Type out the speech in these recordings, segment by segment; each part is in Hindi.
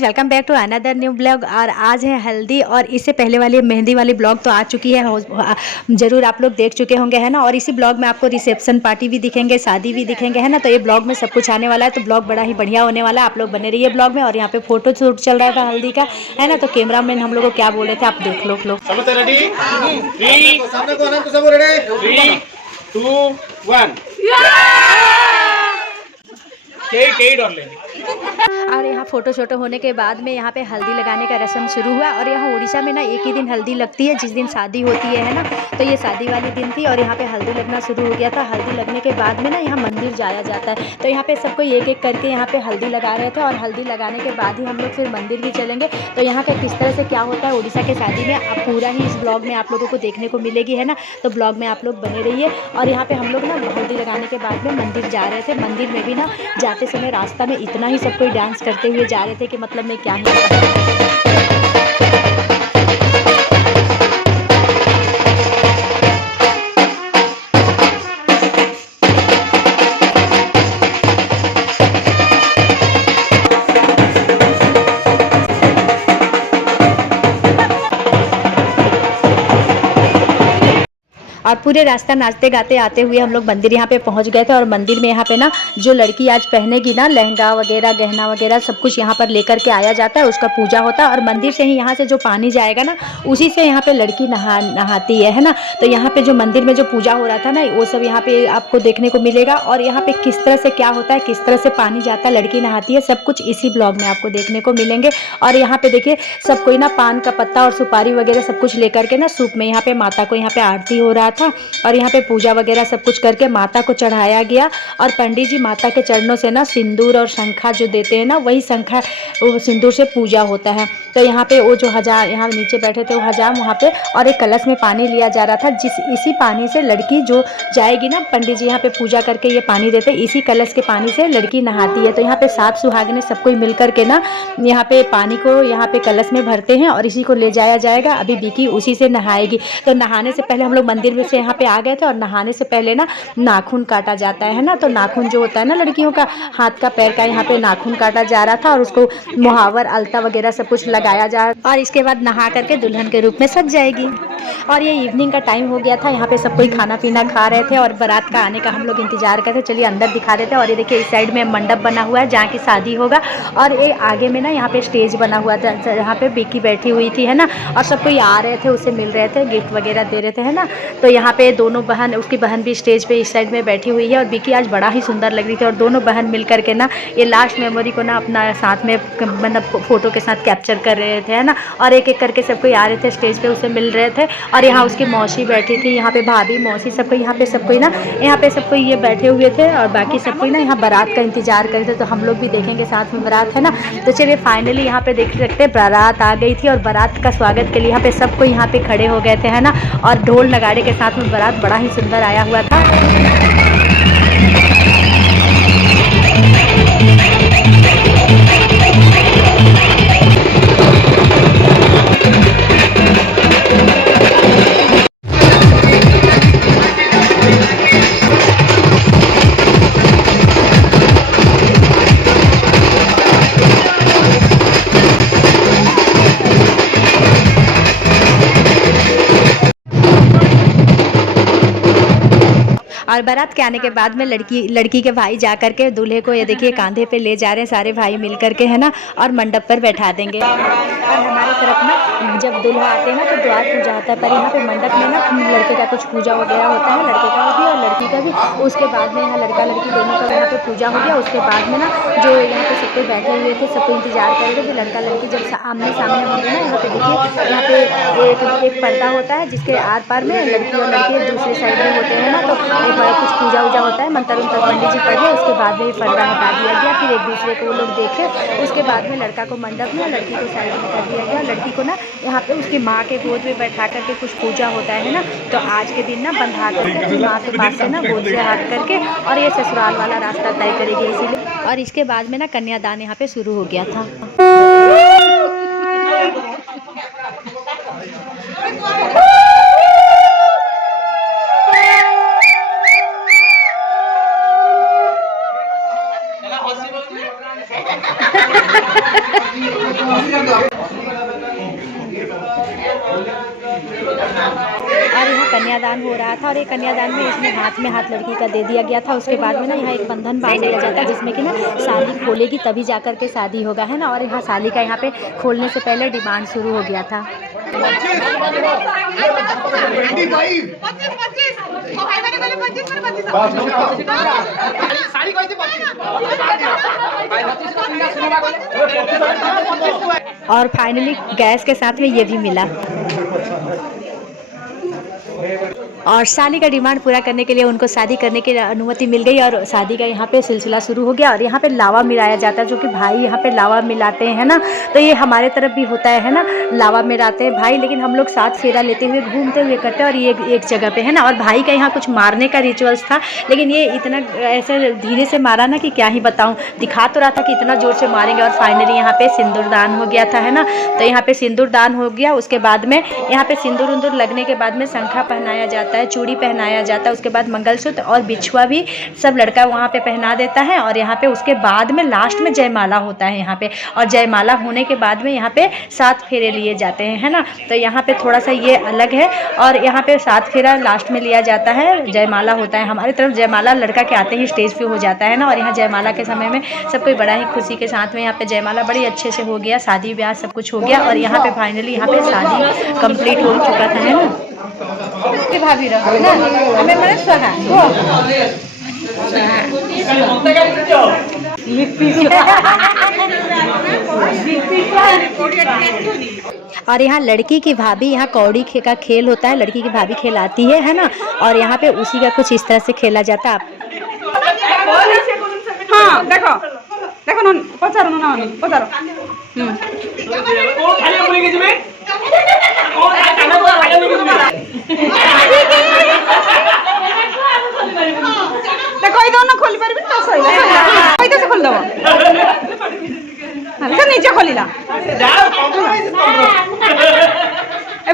Friends, welcome back to another new blog. और आज है हल्दी और इससे पहले वाली मेहंदी वाली ब्लॉग तो आ चुकी है, जरूर आप लोग देख चुके होंगे, है ना। और इसी ब्लॉग में आपको रिसेप्शन पार्टी भी दिखेंगे, शादी भी दिखेंगे, है ना। तो ये ब्लॉग में सब कुछ आने वाला है, तो ब्लॉग बड़ा ही बढ़िया होने वाला है। आप लोग बने रहिए ब्लॉग में। और यहाँ पे फोटो शूट चल रहा था हल्दी का, है ना। तो कैमरा मैन हम लोग को क्या बोले थे आप देख लो। 3, 2, 1 और यहाँ फोटो शोटो होने के बाद में यहाँ पे हल्दी लगाने का रस्म शुरू हुआ। और यहाँ उड़ीसा में ना एक ही दिन हल्दी लगती है, जिस दिन शादी होती है ना। तो ये शादी वाली दिन थी और यहाँ पे हल्दी लगना शुरू हो गया था। हल्दी लगने के बाद में ना यहाँ मंदिर जाया जाता है। तो यहाँ पे सबको एक एक करके यहाँ पे हल्दी लगा रहे थे। और हल्दी लगाने के बाद ही हम लोग फिर मंदिर भी चलेंगे। तो यहाँ का किस तरह से क्या होता है उड़ीसा के शादी में, आप पूरा ही इस ब्लॉग में आप लोगों को देखने को मिलेगी, है ना। तो ब्लॉग में आप लोग बने रहिए। और यहाँ पे हम लोग ना हल्दी लगाने के बाद में मंदिर जा रहे थे। मंदिर में भी ना जाते समय रास्ता में इतना ही सब कोई डांस करते हुए जा रहे थे कि मतलब मैं क्या ही और पूरे रास्ता नाचते गाते आते हुए हम लोग मंदिर यहाँ पे पहुँच गए थे। और मंदिर में यहाँ पे ना जो लड़की आज पहनेगी ना लहंगा वगैरह गहना वगैरह सब कुछ यहाँ पर लेकर के आया जाता है, उसका पूजा होता है। और मंदिर से ही यहाँ से जो पानी जाएगा ना उसी से यहाँ पे लड़की नहाती है ना। तो यहाँ पे जो मंदिर में जो पूजा हो रहा था ना वो सब यहाँ पे आपको देखने को मिलेगा। और यहाँ पे किस तरह से क्या होता है, किस तरह से पानी जाता है, लड़की नहाती है, सब कुछ इसी ब्लॉग में आपको देखने को मिलेंगे। और यहाँ पे देखिए सब कोई ना पान का पत्ता और सुपारी वगैरह सब कुछ लेकर के ना सूप में यहाँ पे माता को यहाँ पे आरती हो रहा था। और यहाँ पे पूजा वगैरह सब कुछ करके माता को चढ़ाया गया। और पंडित जी माता के चरणों से ना सिंदूर और शंखा जो देते हैं ना वही शंखा सिंदूर से पूजा होता है। तो यहाँ पे वो जो हजाम यहाँ नीचे बैठे थे वो हजाम वहाँ पे और एक कलश में पानी लिया जा रहा था, इसी पानी से लड़की जो जाएगी ना, पंडित जी यहाँ पे पूजा करके ये पानी देते, इसी कलश के पानी से लड़की नहाती है। तो यहाँ पे 7 सुहागिनें सब कोई मिल करके ना यहाँ पे पानी को यहाँ पे कलश में भरते हैं और इसी को ले जाया जाएगा। अभी विकी उसी से नहाएगी। तो नहाने से पहले हम लोग मंदिर में से यहाँ पे आ गए थे। और नहाने से पहले ना नाखून काटा जाता है ना। तो नाखून जो होता है ना लड़कियों का हाथ का पैर का यहाँ पे नाखून काटा जा रहा था। और उसको मुहावर अलता वगैरह सब कुछ लगाया जा रहा, और इसके बाद नहा करके दुल्हन के रूप में सज जाएगी। और ये इवनिंग का टाइम हो गया था। यहाँ पे सब कोई खाना पीना खा रहे थे और बारात का आने का हम लोग इंतजार करते। चलिए अंदर दिखा देते हैं। और ये देखिए इस साइड में मंडप बना हुआ है जहाँ की शादी होगा। और ये आगे में ना यहाँ पे स्टेज बना हुआ था जहाँ पे विकी बैठी हुई थी, है ना। और सब कोई आ रहे थे, उससे मिल रहे थे, गिफ्ट वगैरह दे रहे थे, है ना। तो यहाँ पे दोनों बहन, उसकी बहन भी स्टेज पे इस साइड में बैठी हुई है। और विकी आज बड़ा ही सुंदर लग रही थी। और दोनों बहन मिल करके ना ये लास्ट मेमोरी को ना अपना साथ में मतलब फोटो के साथ कैप्चर कर रहे थे, है ना। और एक एक करके सब कोई आ रहे थे स्टेज पे, उससे मिल रहे थे। और यहाँ उसकी मौसी बैठी थी, यहाँ पे भाभी मौसी सब कोई यहाँ पे सब कोई ना यहाँ पे सब कोई ये बैठे हुए थे। और बाकी सब कोई ना यहाँ बारात का इंतजार कर रहे थे। तो हम लोग भी देखेंगे साथ में बारात, है ना। तो चलिए फाइनली यहाँ पे देख सकते बारात आ गई थी। और बारात का स्वागत के लिए यहाँ पे सब कोई यहाँ पे खड़े हो गए थे, है ना। और ढोल नगाड़े के साथ में बारात बड़ा ही सुंदर आया हुआ था। और बारात के आने के बाद में लड़की के भाई जा करके दूल्हे को ये देखिए कांधे पे ले जा रहे हैं सारे भाई मिल करके, है ना। और मंडप पर बैठा देंगे। और हमारे तरफ ना जब दूल्हा आते हैं ना तो द्वार पूजा होता है, पर यहाँ पे मंडप में ना लड़के का कुछ पूजा वगैरह होता है, लड़के का भी और लड़की का भी। उसके बाद में यहाँ लड़का लड़की दोनों का यहाँ पे पूजा हो गया। उसके बाद में ना जो यहाँ पे सब कोई बैठे हुए थे, सबको इंतजार कर रहे थे कि लड़का लड़की जब आमने सामने होंगे ना। यहाँ पे देखिए यहाँ पे एक पर्दा होता है जिसके आर पार में लड़की और लड़के दूसरे साइड में होते हैं ना। तो कुछ पूजा वूजा होता है, मंत्र उन्तर पंडित जी पढ़े, उसके बाद में ही पर्दा हटा दिया गया। फिर एक दूसरे को वो लोग देखे। उसके बाद में लड़का को मंडप में और लड़की को साइड में कर दिया गया। लड़की को ना यहाँ पे उसकी माँ के गोद में बैठा करके कुछ पूजा होता है ना। तो आज के दिन ना बंधा करके अपनी माँ के पास से ना गोद से हाथ करके और ये ससुराल वाला रास्ता तय करेगी इसीलिए। और इसके बाद में ना कन्यादान यहाँ पे शुरू हो गया था। और यहाँ कन्यादान हो रहा था और ये कन्यादान में इसमें हाथ में हाथ लड़की का दे दिया गया था। उसके बाद में ना यहाँ एक बंधन बांध दिया जाता है जिसमें कि ना साली खोलेगी तभी जा कर के शादी होगा, है ना। और यहाँ साली का यहाँ पे खोलने से पहले डिमांड शुरू हो गया था। और फाइनली गैस के साथ में ये भी मिला। और साली का डिमांड पूरा करने के लिए उनको शादी करने की अनुमति मिल गई और शादी का यहाँ पे सिलसिला शुरू हो गया। और यहाँ पे लावा मिलाया जाता है, जो कि भाई यहाँ पे लावा मिलाते हैं ना। तो ये हमारे तरफ भी होता है ना, लावा मिलाते हैं भाई, लेकिन हम लोग साथ फेरा लेते हुए घूमते हुए करते हैं और ये एक जगह पे है ना। और भाई का यहाँ कुछ मारने का रिचुअल्स था, लेकिन ये इतना ऐसे धीरे से मारा ना कि क्या ही बताऊँ। दिखा तो रहा था कि इतना ज़ोर से मारेंगे। और फाइनली यहाँ पे सिंदूर दान हो गया था, है ना। तो यहाँ पे सिंदूर दान हो गया। उसके बाद में यहाँ पे सिंदूर उंदूर लगने के बाद में शंखा पहनाया जाता है, चूड़ी पहनाया जाता है, उसके बाद मंगलसूत्र और बिछुआ भी सब लड़का वहाँ पे पहना देता है। और यहाँ पे उसके बाद में लास्ट में जयमाला होता है यहाँ पे। और जयमाला होने के बाद में यहाँ पे 7 फेरे लिए जाते हैं, है ना। तो यहाँ पे थोड़ा सा ये अलग है। और यहाँ पे 7 फेरा लास्ट में लिया जाता है, जयमाला होता है। हमारी तरफ जयमाला लड़का के आते ही स्टेज पे हो जाता है ना। और यहाँ जयमाला के समय में सब कोई बड़ा ही खुशी के साथ में यहाँ पे जयमाला बड़ी अच्छे से हो गया, शादी ब्याह सब कुछ हो गया। और यहाँ पे फाइनली यहाँ पे शादी कंप्लीट हो चुका था, है ना। भाभी रहो ना हमें मरे सोहा और यहाँ लड़की की भाभी, यहाँ कौड़ी का खेल होता है, लड़की की भाभी खिलाती है ना। और यहाँ पे उसी का कुछ इस तरह से खेला जाता है। हाँ देखो देखो पचारो ना पचारो खोली पारि तो खोल दब निजे खोलिला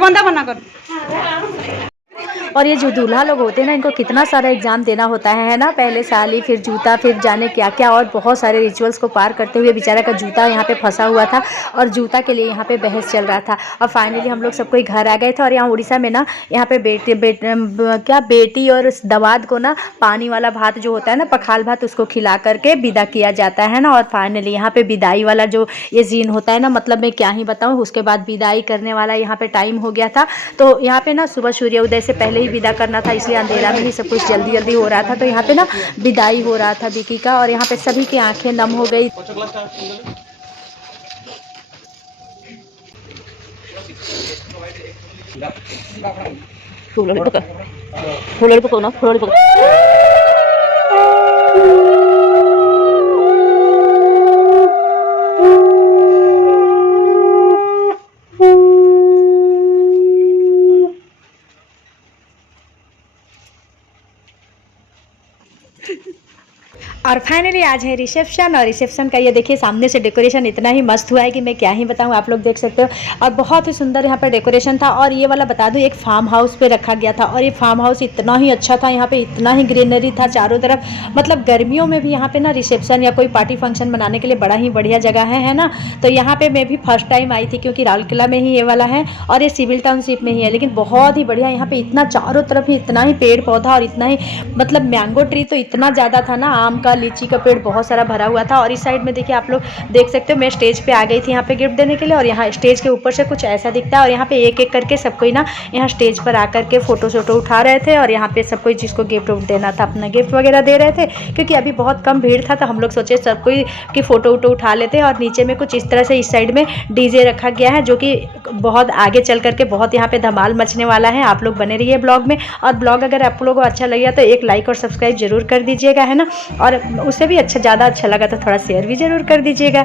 बंदा बना कर। और ये जो दूल्हा लोग होते हैं ना, इनको कितना सारा एग्जाम देना होता है ना। पहले साली, फिर जूता, फिर जाने क्या क्या, और बहुत सारे रिचुअल्स को पार करते हुए बेचारा का जूता यहाँ पे फंसा हुआ था और जूता के लिए यहाँ पे बहस चल रहा था। और फाइनली हम लोग सब कोई घर आ गए थे। और यहाँ उड़ीसा में ना यहाँ पे बेटी और दवाद को ना पानी वाला भात जो होता है ना, पखाल भात, उसको खिला करके विदा किया जाता है ना। और फाइनली यहाँ पे विदाई वाला जो ये सीन होता है ना, मतलब मैं क्या ही बताऊँ। उसके बाद विदाई करने वाला यहाँ पे टाइम हो गया था। तो यहाँ पे ना सुबह सूर्योदय से पहले विदा करना था, इसलिए अंधेरा में ही सब कुछ जल्दी जल्दी हो रहा था। तो यहाँ पे ना विदाई हो रहा था विकी का। और यहाँ पे सभी की आंखें नम हो गई। और फाइनली आज है रिसेप्शन। और रिसेप्शन का ये देखिए सामने से डेकोरेशन इतना ही मस्त हुआ है कि मैं क्या ही बताऊँ, आप लोग देख सकते हो। और बहुत ही सुंदर यहाँ पर डेकोरेशन था। और ये वाला बता दूँ, एक फार्म हाउस पे रखा गया था। और ये फार्म हाउस इतना ही अच्छा था, यहाँ पे इतना ही ग्रीनरी था चारों तरफ। मतलब गर्मियों में भी यहाँ पे ना रिसेप्शन या कोई पार्टी फंक्शन मनाने के लिए बड़ा ही बढ़िया जगह है ना। तो यहाँ पे मैं भी फर्स्ट टाइम आई थी, क्योंकि राउरकेला में ही ये वाला है और ये सिविल टाउनशिप में ही है। लेकिन बहुत ही बढ़िया, यहाँ पे इतना चारों तरफ ही इतना ही पेड़ पौधा और इतना ही मतलब मैंगो ट्री तो इतना ज़्यादा था ना, आम का, लीची का पेड़ बहुत सारा भरा हुआ था। और इस साइड में देखिए आप लोग देख सकते हो, मैं स्टेज पे आ गई थी यहाँ पे गिफ्ट देने के लिए। और यहाँ स्टेज के ऊपर से कुछ ऐसा दिखता है। और यहाँ पे एक एक करके सब कोई ना यहाँ स्टेज पर आकर के फोटो शोटो उठा रहे थे। और यहाँ पे सब कोई जिसको गिफ्ट देना था अपना गिफ्ट वगैरह दे रहे थे, क्योंकि अभी बहुत कम भीड़ था। तो हम लोग सोचे सब कोई की फ़ोटो वोटो उठा लेते हैं। और नीचे में कुछ इस तरह से इस साइड में डीजे रखा गया है, जो कि बहुत आगे चल करके बहुत यहाँ पे धमाल मचने वाला है। आप लोग बने रहिए ब्लॉग में। और ब्लॉग अगर आप लोगों को अच्छा लगे तो एक लाइक और सब्सक्राइब जरूर कर दीजिएगा, है ना। और उससे भी ज़्यादा अच्छा लगा तो थोड़ा शेयर भी जरूर कर दीजिएगा।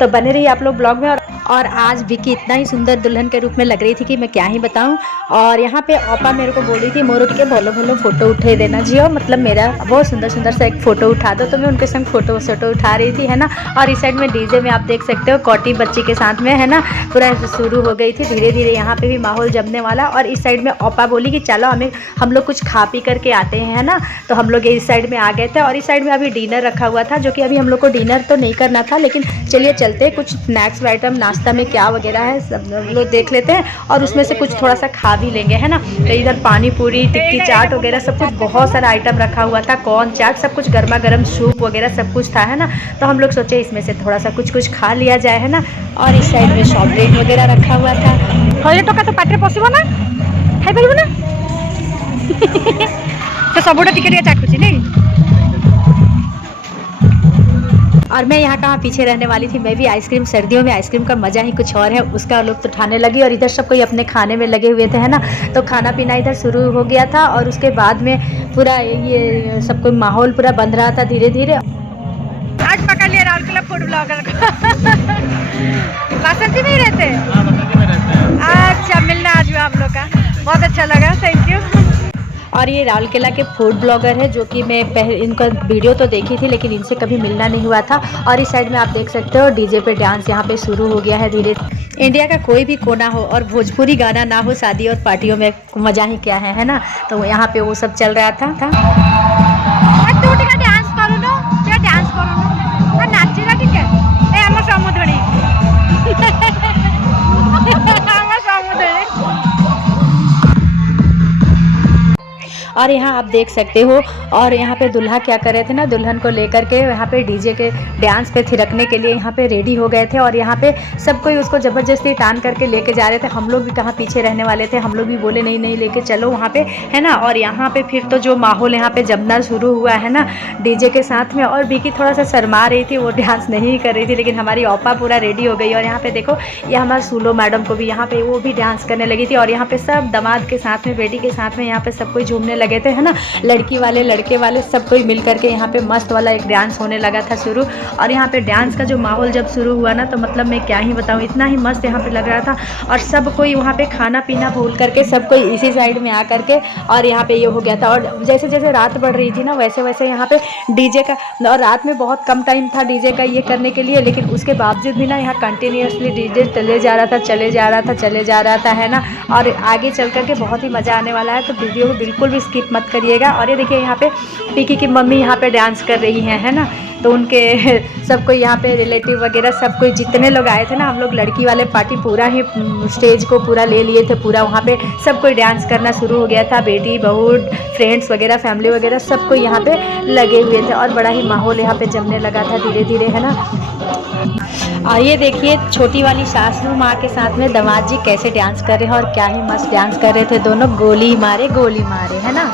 तो बने रहिए आप लोग ब्लॉग में। और आज विकी इतना ही सुंदर दुल्हन के रूप में लग रही थी कि मैं क्या ही बताऊं। और यहाँ पे ओपा मेरे को बोल रही थी, मोर उठ के बोलो बोलो फोटो उठे देना जियो, मतलब मेरा बहुत सुंदर सुंदर सा एक फ़ोटो उठा दो। तो मैं उनके संग फ़ोटो उठा रही थी, है ना। और इस साइड में डीजे में आप देख सकते हो कोटी बच्ची के साथ में, है ना, पूरा शुरू हो गई थी। धीरे धीरे यहाँ पे भी माहौल जमने वाला। और इस साइड में ओपा बोली कि चलो हम लोग कुछ खा पी करके आते हैं, है ना। तो हम लोग इस साइड में आ गए थे। और इस साइड में अभी डिनर रखा हुआ था, जो कि अभी हम लोग को डिनर तो नहीं करना था, लेकिन चलिए चलते कुछ स्नैक्स आइटम नाश्ता में क्या वगैरह है सब लोग देख लेते हैं और उसमें से कुछ थोड़ा सा खा भी लेंगे, है ना। तो इधर पानी पूरी, टिक्की चाट वगैरह सब कुछ बहुत सारा आइटम रखा हुआ था, कॉर्न चाट सब कुछ, गर्मा गर्म सूप वगैरह सब कुछ था, है ना। तो हम लोग सोचे इसमें से थोड़ा सा कुछ खा लिया जाए, है ना। और इस साइड में सॉफ्ट ड्रिंक वगैरह रखा हुआ था। हज़ार टका तो पाटे पशिब ना खाई पार ना तो सबुटा टिके चाखुची नहीं। और मैं यहाँ कहाँ पीछे रहने वाली थी, मैं भी आइसक्रीम, सर्दियों में आइसक्रीम का मज़ा ही कुछ और है, उसका लुत्फ़ उठाने लगी। और इधर सब कोई अपने खाने में लगे हुए थे, है ना। तो खाना पीना इधर शुरू हो गया था और उसके बाद में पूरा ये सब कोई माहौल पूरा बन रहा था धीरे धीरे। आज पकड़ लिया राउरकेला फूड ब्लॉगर को वासंती में ही रहते हैं? अच्छा, मिलना आज हुआ आप लोग का, बहुत अच्छा लगा, थैंक यू। और ये राउरकेला के फूड ब्लॉगर है जो कि मैं पहले इनका वीडियो तो देखी थी लेकिन इनसे कभी मिलना नहीं हुआ था। और इस साइड में आप देख सकते हो डीजे पे डांस यहाँ पे शुरू हो गया है धीरे। इंडिया का कोई भी कोना हो और भोजपुरी गाना ना हो शादी और पार्टियों में मज़ा ही क्या है ना। तो यहाँ पे वो सब चल रहा था। डांस करो ना, डांस करो ना, नाची ना, ठीक है। ए हम समुद्री और यहाँ आप देख सकते हो। और यहाँ पे दुल्हा क्या कर रहे थे ना, दुल्हन को लेकर के यहाँ पे डीजे के डांस पे थिरकने के लिए यहाँ पे रेडी हो गए थे। और यहाँ पे सब कोई उसको ज़बरदस्ती टान करके लेके जा रहे थे। हम लोग भी कहाँ पीछे रहने वाले थे, हम लोग भी बोले नहीं नहीं लेके चलो वहाँ पे, है ना। और यहाँ पे फिर तो जो माहौल यहाँ पे जमना शुरू हुआ है ना डीजे के साथ में। और विकी थोड़ा सा शर्मा रही थी, वो डांस नहीं कर रही थी, लेकिन हमारी औपा पूरा रेडी हो गई। और यहाँ पे देखो ये हमारे सूलो मैडम को भी यहाँ पे वो भी डांस करने लगी थी। और यहाँ पे सब दामाद के साथ में, बेटी के साथ में यहाँ पे सब कोई झूमने लगे थे, है ना। लड़की वाले लड़के वाले सब कोई मिल करके यहाँ पे मस्त वाला एक डांस होने लगा था शुरू। और यहाँ पे डांस का जो माहौल जब शुरू हुआ ना तो मतलब मैं क्या ही बताऊँ, इतना ही मस्त यहाँ पे लग रहा था। और सब कोई वहाँ पे खाना पीना भूल करके सब कोई इसी साइड में आ करके और यहाँ पे ये हो गया था। और जैसे जैसे रात बढ़ रही थी ना वैसे वैसे यहाँ पे डीजे का, और रात में बहुत कम टाइम था डीजे का ये करने के लिए, लेकिन उसके बावजूद भी ना यहाँ कंटिन्यूसली डीजे चले जा रहा था, चले जा रहा था, चले जा रहा था, है ना। और आगे चल करके बहुत ही मज़ा आने वाला है, तो वीडियो को बिल्कुल भी स्किप मत करिएगा। और ये देखिए यहाँ पे पिकी की मम्मी यहाँ पे डांस कर रही हैं, है ना। तो उनके सब कोई यहाँ पे रिलेटिव वगैरह सब कोई जितने लोग आए थे ना, हम लोग लड़की वाले पार्टी पूरा ही स्टेज को पूरा ले लिए थे, पूरा वहाँ पे सब कोई डांस करना शुरू हो गया था। बेटी बहू फ्रेंड्स वगैरह फैमिली वगैरह सब कोई यहाँ पे लगे हुए थे और बड़ा ही माहौल यहाँ पे जमने लगा था धीरे धीरे, है ना। और ये देखिए छोटी वाली सासू माँ के साथ में दामाद जी कैसे डांस कर रहे हैं और क्या ही मस्त डांस कर रहे थे दोनों, गोली मारे, है ना।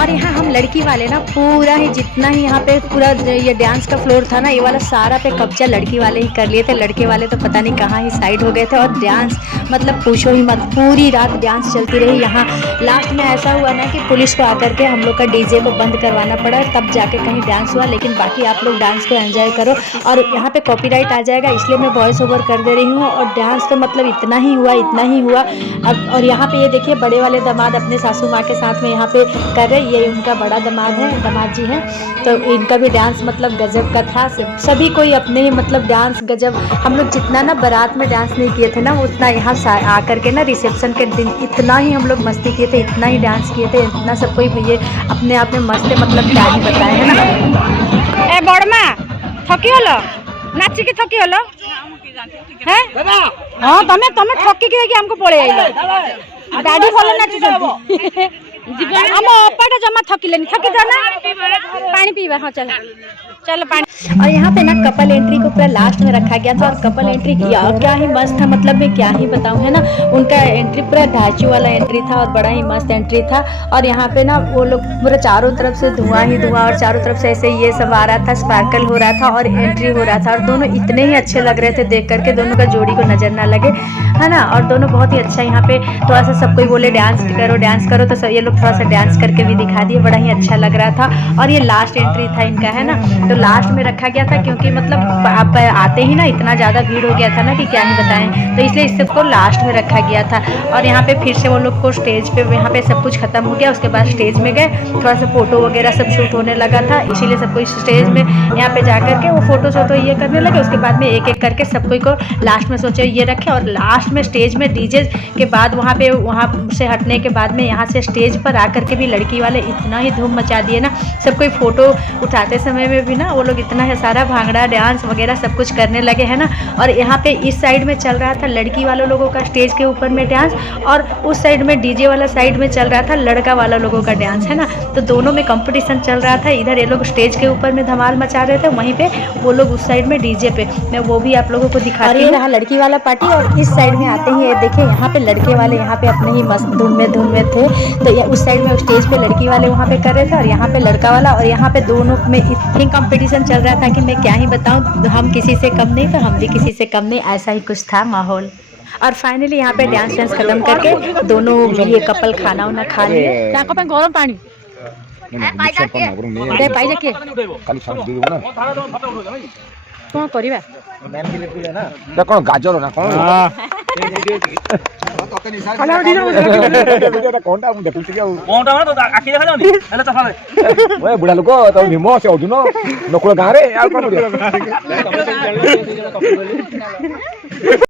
और यहाँ हम लड़की वाले ना पूरा ही जितना ही यहाँ पे पूरा ये डांस का फ्लोर था ना ये वाला सारा पे कब्जा लड़की वाले ही कर लिए थे। लड़के वाले तो पता नहीं कहाँ ही साइड हो गए थे। और डांस मतलब पूछो ही मत, पूरी रात डांस चलती रही। यहाँ लास्ट में ऐसा हुआ ना कि पुलिस को आकर के हम लोग का डीजे को बंद करवाना पड़ा, तब जाके कहीं डांस हुआ। लेकिन बाकी आप लोग डांस को एंजॉय करो। और यहाँ पे कॉपीराइट आ जाएगा इसलिए मैं वॉइस ओवर कर दे रही हूँ। और डांस तो मतलब इतना ही हुआ अब। और यहाँ पे ये देखिए बड़े वाले दामाद अपने सासू माँ के साथ में यहाँ पे कर रहे, ये उनका बड़ा दामाद जी हैं। तो इनका भी डांस मतलब गजब का था। सभी कोई अपने ही मतलब डांस गजब। हम लोग जितना ना बारात में डांस नहीं किए थे ना उतना यहाँ आकर के ना रिसेप्शन के दिन इतना ही हम लोग मस्ती किए थे, इतना ही डांस किए थे, इतना सब कोई ये अपने आप में मस्त है, मतलब क्या ही बताएं, है ना। ए बड़मा थकी हलो नाची के थकी हलो हैं हां तमे थकी के हमको पळे आइलो दादी भलो नाची जल्दी हम अपाटा जमा थकिलेनी थकी जाना पानी पीवा। हाँ चलो पानी। और यहाँ पे ना कपल एंट्री को पूरा लास्ट में रखा गया था। और कपल एंट्री क्या ही मस्त था, मतलब मैं क्या ही बताऊँ, है ना। उनका एंट्री पूरा ढांचू वाला एंट्री था और बड़ा ही मस्त एंट्री था। और यहाँ पे ना वो लोग पूरा चारों तरफ से धुआं ही धुआं और चारों तरफ से ऐसे ये सब आ रहा था, स्पार्कल हो रहा था और एंट्री हो रहा था। और दोनों इतने ही अच्छे लग रहे थे देख करके, दोनों का जोड़ी को नजर ना लगे, है ना। और दोनों बहुत ही अच्छा यहाँ पे थोड़ा सा सब कोई बोले डांस करो तो ये लोग थोड़ा सा डांस करके भी दिखा दिए, बड़ा ही अच्छा लग रहा था। और ये लास्ट एंट्री था इनका, है ना। तो लास्ट में रखा गया था, क्योंकि मतलब आप आते ही ना इतना ज़्यादा भीड़ हो गया था ना कि क्या ही बताएं, तो इसलिए इस सबको लास्ट में रखा गया था। और यहाँ पे फिर से वो लोग को स्टेज पे यहाँ पे सब कुछ खत्म हो गया, उसके बाद स्टेज में गए, थोड़ा सा फोटो वगैरह सब शूट होने लगा था, इसीलिए सबको स्टेज में यहाँ पे जा करके वो फोटो शोटो ये करने लगे। उसके बाद में एक एक करके सब कोई को लास्ट में सोचे ये रखे, और लास्ट में स्टेज में डीजे के बाद वहाँ से हटने के बाद में यहाँ से स्टेज पर आकर के भी लड़की वाले इतना ही धूम मचा दिए ना, सब कोई फोटो उठाते समय में भी ना वो लोग इतना है सारा भांगड़ा डांस वगैरह सब कुछ करने लगे हैं ना। और यहाँ पे इस साइड में चल रहा था लड़की वाले लोगों का स्टेज के ऊपर में डांस, और उस साइड में डीजे वाला साइड में चल रहा था लड़का वाला लोगों का डांस है ना। तो दोनों में कंपटीशन चल रहा था, इधर ये लोग स्टेज के ऊपर में धमाल मचा रहे थे, वहीं पे वो लोग उस साइड में डीजे पे, मैं वो भी आप लोगों को दिखाती हूँ। रहा लड़की वाला पार्टी, और इस साइड में आते ही ये देखिए यहाँ पे लड़के वाले यहाँ पे अपने ही मस्त धुन में थे। तो ये उस साइड में स्टेज पे लड़की वाले वहाँ पे कर रहे थे, और यहाँ पे लड़का वाला, और यहाँ पे दोनों में इतनी कंपटीशन चल रहा था कि मैं क्या ही बताऊँ, हम किसी से कम नहीं तो हम भी किसी से कम नहीं, ऐसा ही कुछ था माहौल। और फाइनली यहाँ पे डांस खत्म करके दोनों ये कपल खाना वाना खा लिए। गरम पानी कौन करिबा कौन गाजर ना कौन बुढ़ा लोक भीम से अर्जुन नकुल गाँव रे